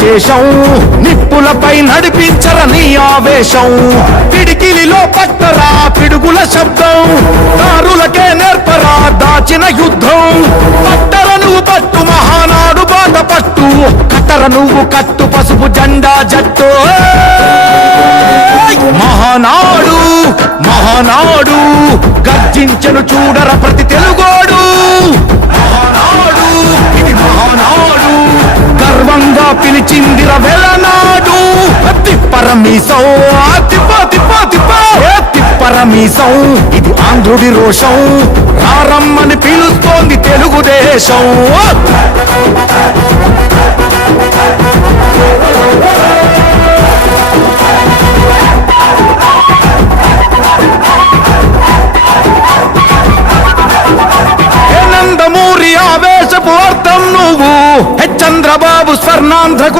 విశేషం నిప్పులపై నడిపించర నీ ఆవేశం పిడికిలిలో పట్టరా పిడుగుల శబ్దం దారులకే నేర్పరా దాచిన యుద్ధం పట్టర నువ్వు పట్టు మహానాడు బాట పట్టు కట్టర నువ్వు కట్టు పసుపు జెండా జట్టు మహానాడు మహానాడు గర్జించెను చూడర ప్రతి తెలుగోడు మహానాడు ఇది మహానాడు గర్వంగా పిలిచిందిర వెలనాడు తిప్పరమీసం తిప్పరమీసం ఇది ఆంధ్రుడి రోషం రారమ్మని పిలుస్తోంది తెలుగుదేశం